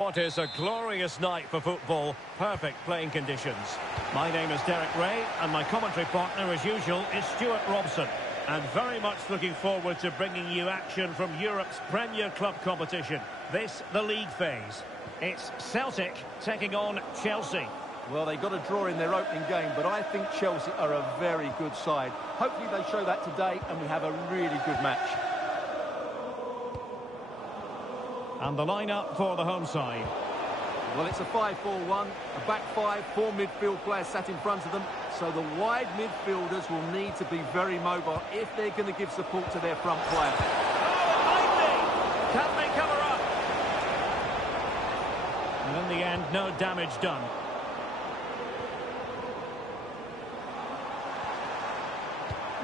What is a glorious night for football, perfect playing conditions. My name is Derek Ray and my commentary partner as usual is Stuart Robson. And very much looking forward to bringing you action from Europe's Premier Club competition. This, the league phase. It's Celtic taking on Chelsea. Well, they got a draw in their opening game, but I think Chelsea are a very good side. Hopefully they show that today and we have a really good match. And the lineup for the home side. Well, it's a 5-4-1, a back five, four midfield players sat in front of them. So the wide midfielders will need to be very mobile if they're going to give support to their front player. Oh, can they cover up? And in the end, no damage done.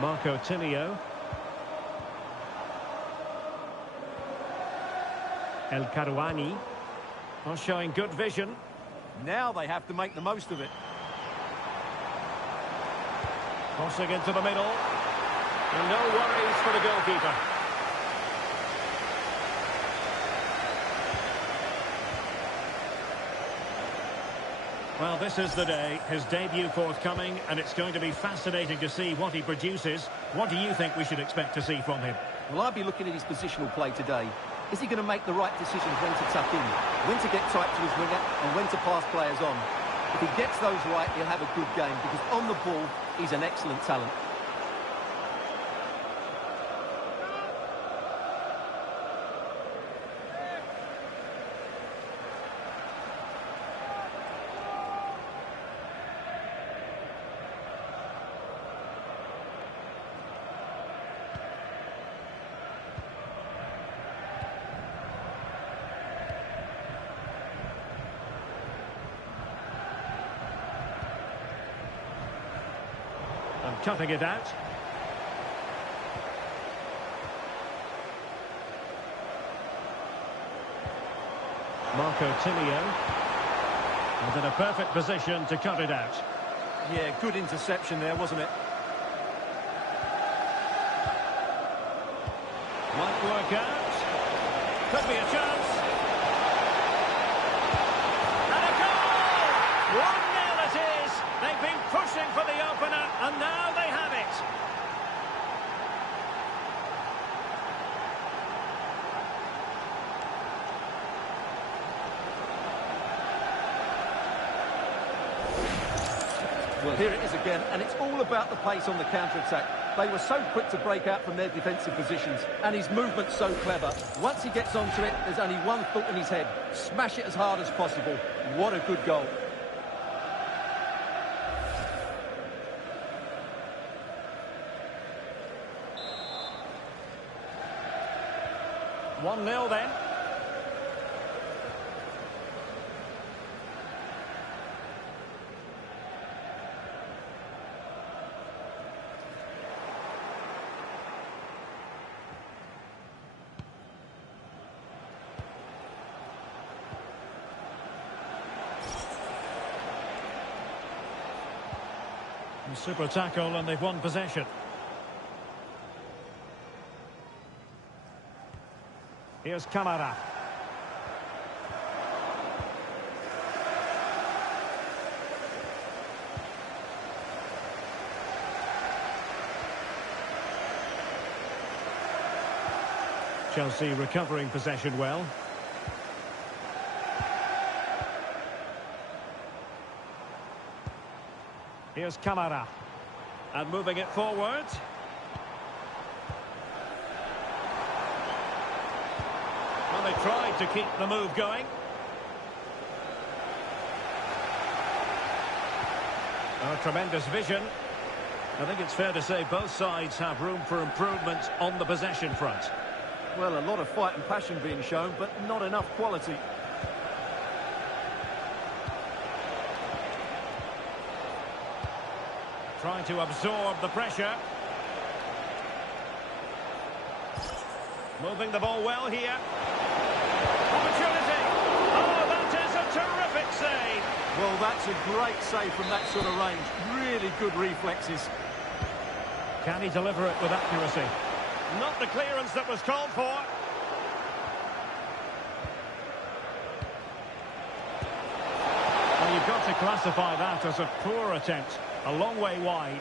Marco Tilio. El Karouani are showing good vision. Now they have to make the most of it. Crossing into the middle. And no worries for the goalkeeper. Well, this is the day. His debut forthcoming, and it's going to be fascinating to see what he produces. What do you think we should expect to see from him? Well, I'll be looking at his positional play today. Is he going to make the right decisions when to tuck in, when to get tight to his winger, and when to pass players on? If he gets those right, he'll have a good game, because on the ball, he's an excellent talent. And cutting it out. Marco Tilio. And in a perfect position to cut it out. Yeah, good interception there, wasn't it? Might work out. Could be a chance. And a goal! 1-0 it is. They've been pushing for the opener, and now they have it. Well, here it is again, and it's all about the pace on the counter-attack. They were so quick to break out from their defensive positions, and his movement's so clever. Once he gets onto it, there's only one thought in his head. Smash it as hard as possible. What a good goal. One 0 then. Super tackle, and they've won possession. Here's Kamara. Chelsea recovering possession well. Here's Kamara. And moving it forward. Well, they tried to keep the move going. Oh, tremendous vision. I think it's fair to say both sides have room for improvement on the possession front. Well, a lot of fight and passion being shown, but not enough quality. Trying to absorb the pressure. Moving the ball well here. Opportunity. Oh, that is a terrific save. Well, that's a great save from that sort of range. Really good reflexes. Can he deliver it with accuracy? Not the clearance that was called for. You've got to classify that as a poor attempt. A long way wide.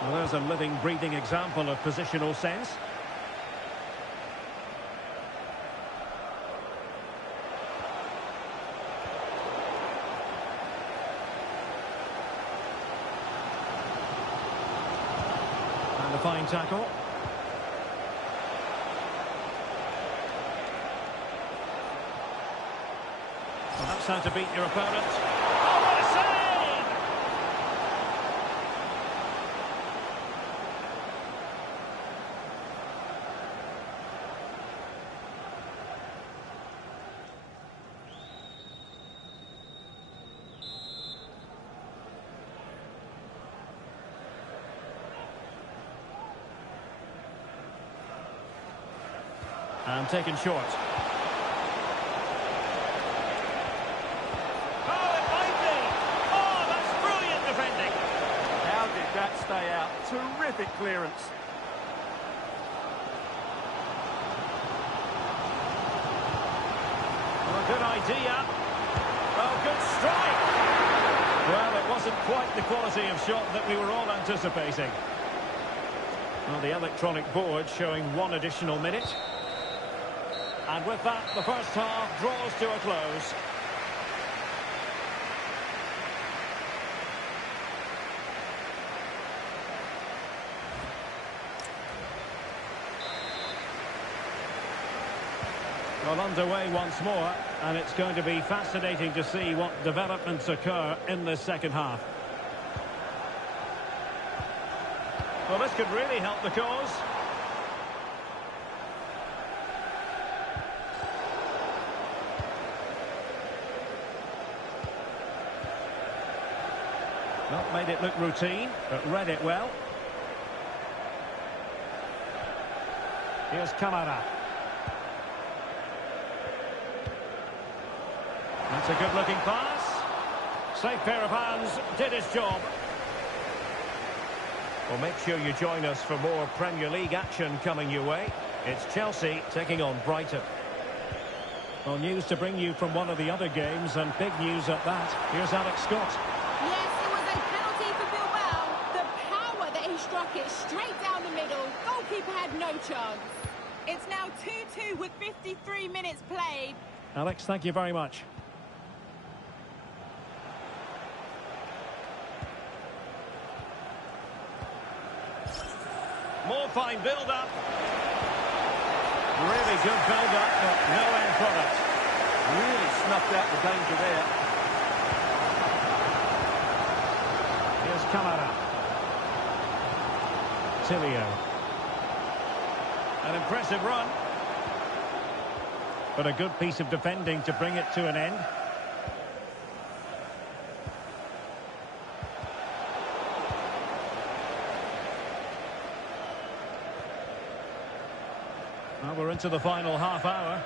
Well, there's a living, breathing example of positional sense. And a fine tackle. Well, that's how to beat your opponent. Oh, what a save! And taken short. Oh, it might be! Oh, that's brilliant defending! How did that stay out? Terrific clearance. Well, good idea. Oh, good strike! Well, it wasn't quite the quality of shot that we were all anticipating. Well, the electronic board showing one additional minute. And with that, the first half draws to a close. Well, underway once more, and it's going to be fascinating to see what developments occur in the second half. Well, this could really help the cause. Not made it look routine, but read it well. Here's Kamara. That's a good-looking pass. Safe pair of hands, did his job. Well, make sure you join us for more Premier League action coming your way. It's Chelsea taking on Brighton. Well, news to bring you from one of the other games, and big news at that. Here's Alex Scott. Yes, it was a penalty for Bilbao. The power that he struck it straight down the middle. Goalkeeper had no chance. It's now 2-2 with 53 minutes played. Alex, thank you very much. More fine build-up. Really good build-up, but no end product. Really snuffed out the danger there. Here's Kamara. Tilio. An impressive run. But a good piece of defending to bring it to an end. Well, we're into the final half hour.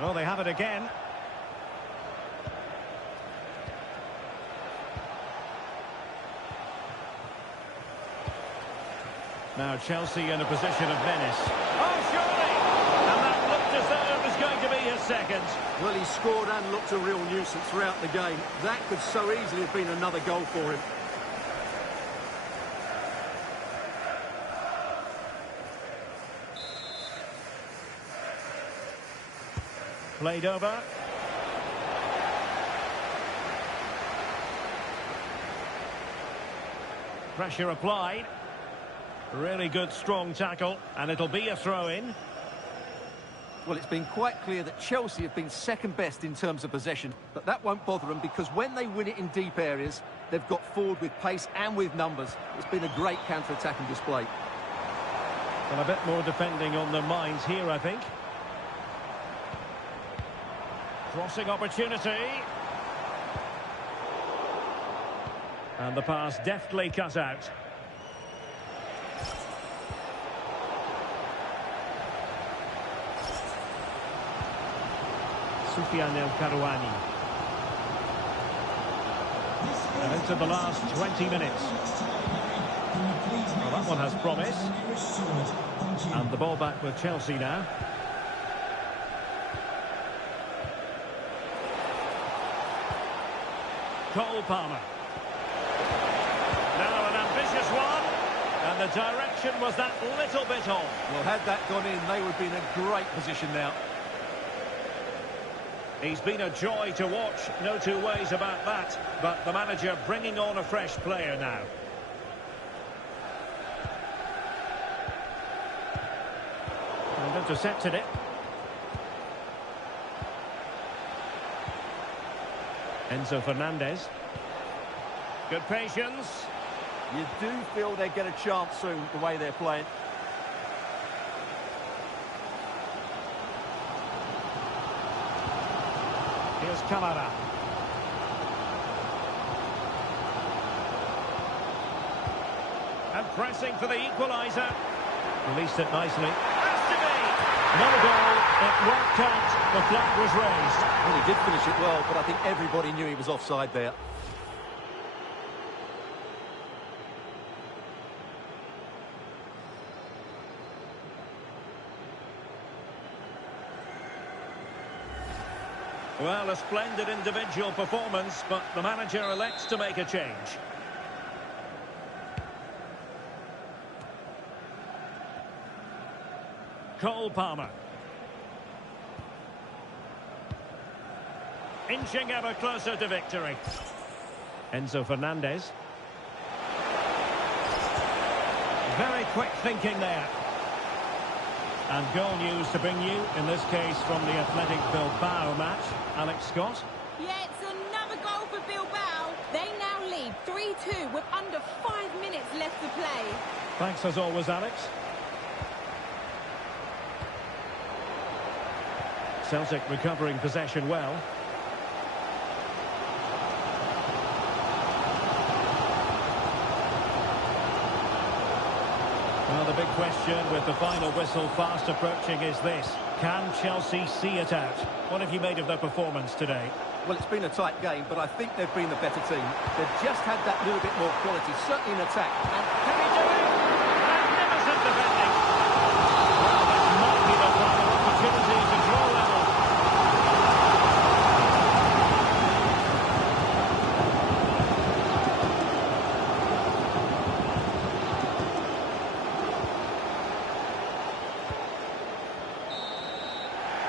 Oh, they have it again. Now Chelsea in a position of menace. Oh, surely! And that looked as though it was going to be his second. Well, he scored and looked a real nuisance throughout the game. That could so easily have been another goal for him. Played over. Pressure applied. Really good, strong tackle, and it'll be a throw-in. Well, it's been quite clear that Chelsea have been second best in terms of possession, but that won't bother them because when they win it in deep areas, they've got forward with pace and with numbers. It's been a great counter-attacking display. Well, a bit more defending on their minds here, I think. Crossing opportunity. And the pass deftly cut out. Soufiane El Karouani. And into the last 20 minutes. Well, that one has promise. And the ball back with Chelsea now. Cole Palmer. Now an ambitious one. And the direction was that little bit off. Well, had that gone in, they would be in a great position now. He's been a joy to watch, no two ways about that. But the manager bringing on a fresh player now. And intercepted it. Enzo Fernandez. Good patience. You do feel they get a chance soon, the way they're playing. Here's Camara. And pressing for the equaliser. Released it nicely. Has to be! No goal. It worked out. The flag was raised. Well, he did finish it well, but I think everybody knew he was offside there. Well, a splendid individual performance, but the manager elects to make a change. Cole Palmer. Inching ever closer to victory. Enzo Fernandez. Very quick thinking there. And goal news to bring you, in this case from the Athletic Bilbao match. Alex Scott. Yeah, it's another goal for Bilbao. They now lead 3-2 with under 5 minutes left to play. Thanks as always, Alex. Celtic recovering possession well. Well, the big question with the final whistle fast approaching is this. Can Chelsea see it out? What have you made of their performance today? Well, it's been a tight game, but I think they've been the better team. They've just had that little bit more quality, certainly in attack. And can he do it? Magnificent defending. Well, this might be the final opportunity to draw level.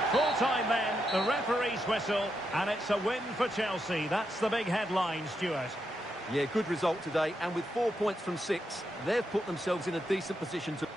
Full-time then, the referee's whistle, and it's a win for Chelsea. That's the big headline, Stuart. Yeah, good result today, and with 4 points from 6, they've put themselves in a decent position to...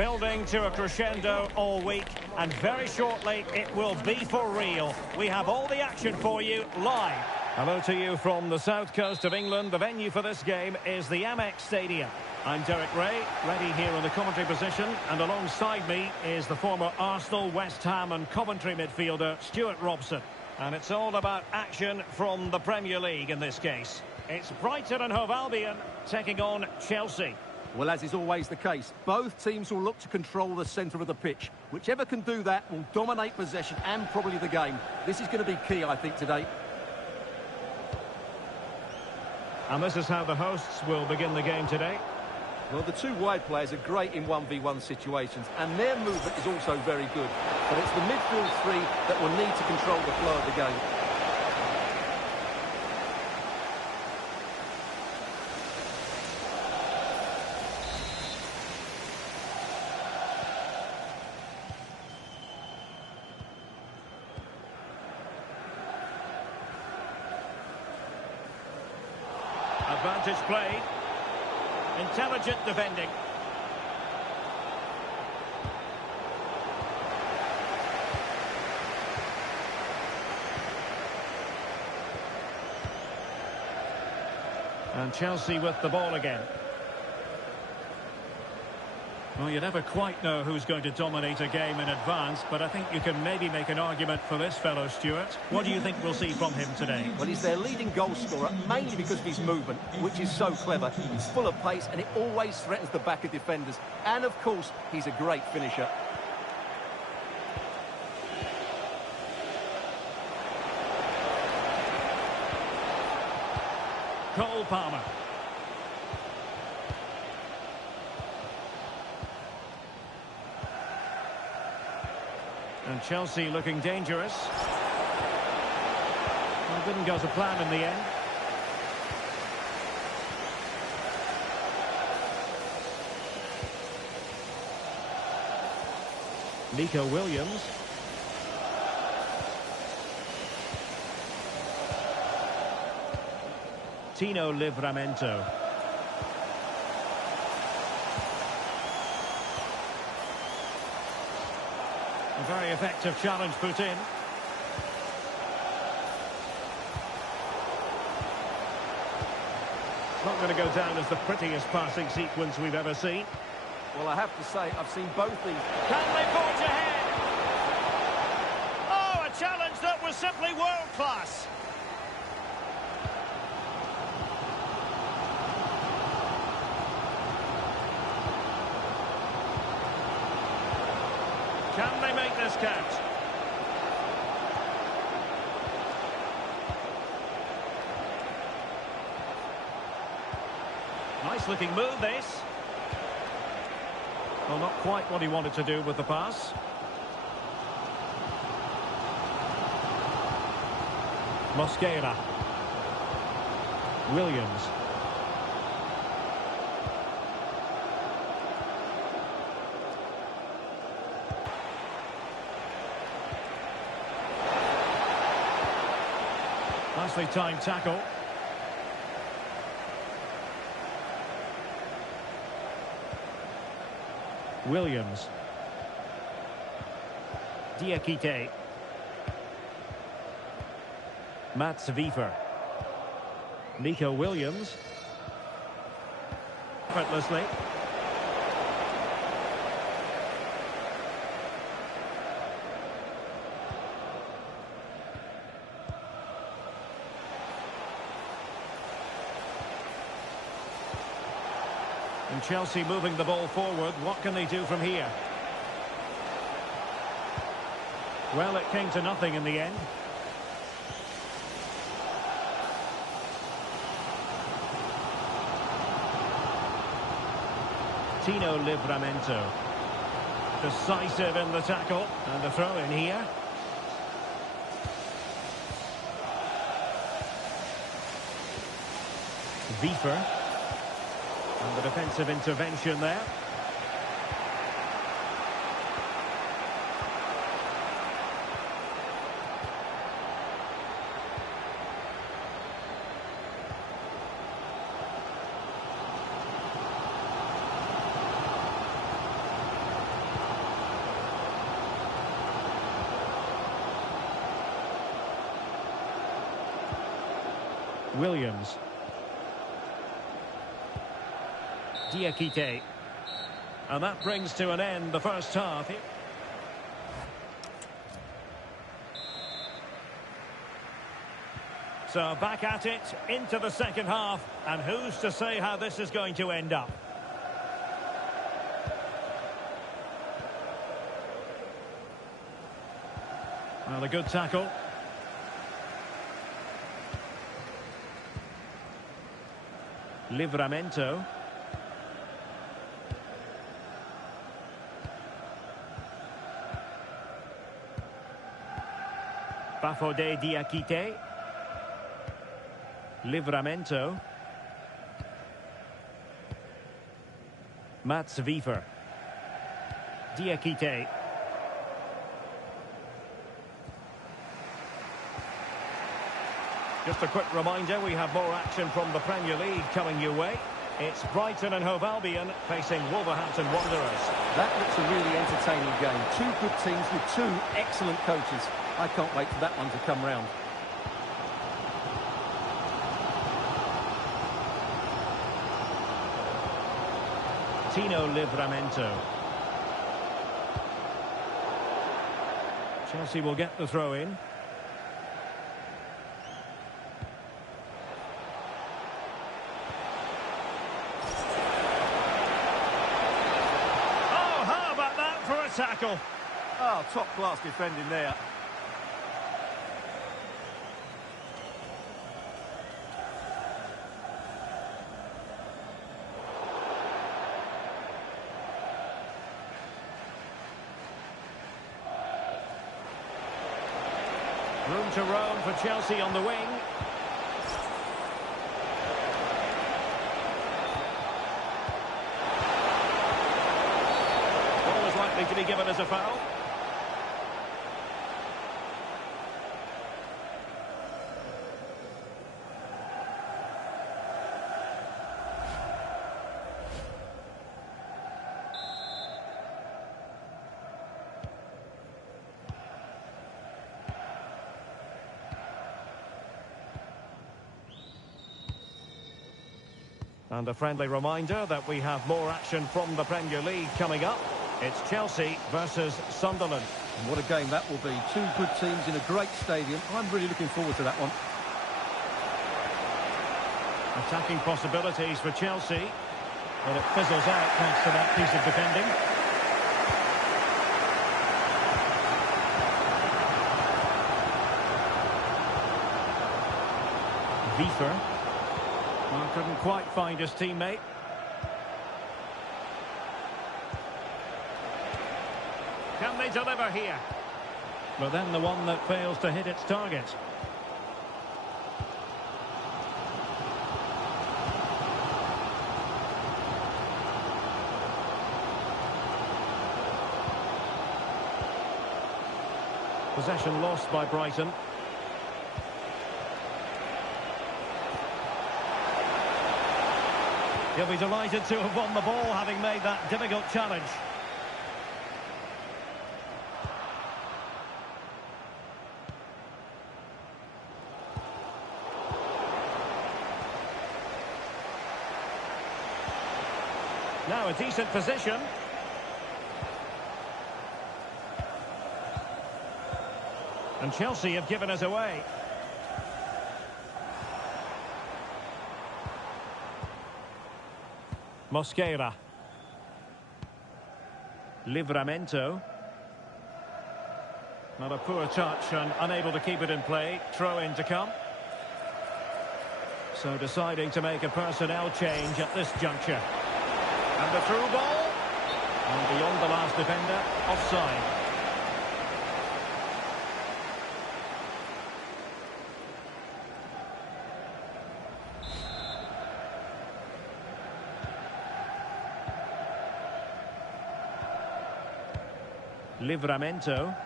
Building to a crescendo all week, and very shortly it will be for real. We have all the action for you live. Hello to you from the south coast of England. The venue for this game is the Amex Stadium. I'm Derek Ray, ready here in the commentary position, and alongside me is the former Arsenal, West Ham and Coventry midfielder Stuart Robson. And it's all about action from the Premier League in this case. It's Brighton and Hove Albion taking on Chelsea. Well, as is always the case, both teams will look to control the centre of the pitch. Whichever can do that will dominate possession and probably the game. This is going to be key, I think, today. And this is how the hosts will begin the game today. Well, the two wide players are great in 1v1 situations, and their movement is also very good. But it's the midfield three that will need to control the flow of the game. Advantage played. Intelligent defending. And Chelsea with the ball again. Well, you never quite know who's going to dominate a game in advance, but I think you can maybe make an argument for this fellow, Stuart. What do you think we'll see from him today? Well, he's their leading goal scorer, mainly because of his movement, which is so clever. He's full of pace, and it always threatens the back of defenders. And, of course, he's a great finisher. Cole Palmer. And Chelsea looking dangerous. Well, didn't go to plan in the end. Nico Williams. Tino Livramento. A very effective challenge put in. It's not going to go down as the prettiest passing sequence we've ever seen. Well, I have to say, I've seen both these. Can they forge ahead? Oh, a challenge that was simply world-class. Can they make this count? Nice looking move, this. Well, not quite what he wanted to do with the pass. Mosquera. Williams. Nicely timed tackle. Williams. Diakite. Mats Wiefer. Nico Williams. Effortlessly. And Chelsea moving the ball forward. What can they do from here? Well, it came to nothing in the end. Tino Livramento. Decisive in the tackle. And the throw in here. Wiefer. And the defensive intervention there. Williams. Diakite. And that brings to an end the first half. So back at it into the second half, and who's to say how this is going to end up? Well, a good tackle. Livramento. Bafode Diakite. Livramento. Mats Wiever. Diakite. Just a quick reminder, we have more action from the Premier League coming your way. It's Brighton and Hove Albion facing Wolverhampton Wanderers. That looks a really entertaining game. Two good teams with two excellent coaches. I can't wait for that one to come round. Tino Livramento. Chelsea will get the throw in. Oh, how about that for a tackle? Oh, top-class defending there. Room to roam for Chelsea on the wing. Ball is likely to be given as a foul. And a friendly reminder that we have more action from the Premier League coming up. It's Chelsea versus Sunderland. And what a game that will be. Two good teams in a great stadium. I'm really looking forward to that one. Attacking possibilities for Chelsea. But it fizzles out thanks to that piece of defending. Wiever. Well, couldn't quite find his teammate. Can they deliver here? But then the one that fails to hit its target. Possession lost by Brighton. He'll be delighted to have won the ball, having made that difficult challenge. Now a decent position. And Chelsea have given us away. Mosquera. Livramento. Not a poor touch and unable to keep it in play. Throw in to come. So deciding to make a personnel change at this juncture. And the through ball. And beyond the last defender, offside. Livramento.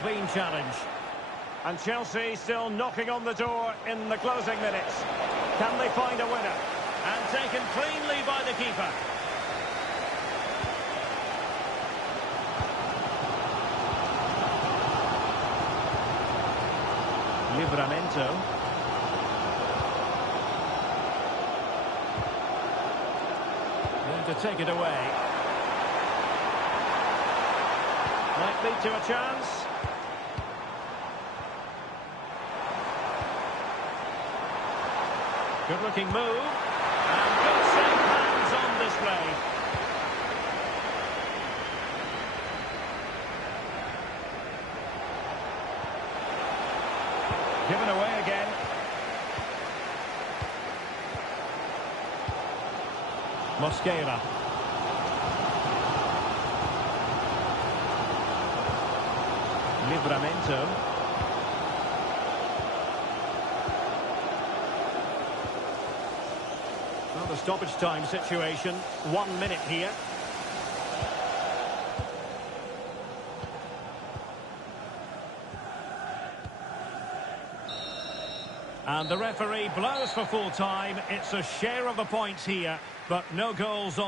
Clean challenge. And Chelsea still knocking on the door in the closing minutes. Can they find a winner? And taken cleanly by the keeper. Livramento. Going to take it away. Might lead to a chance. Good looking move. And good safe hands on display. Given away again. Mosquera. Livramento. Well, the stoppage time situation. 1 minute here. And the referee blows for full time. It's a share of the points here, but no goals on.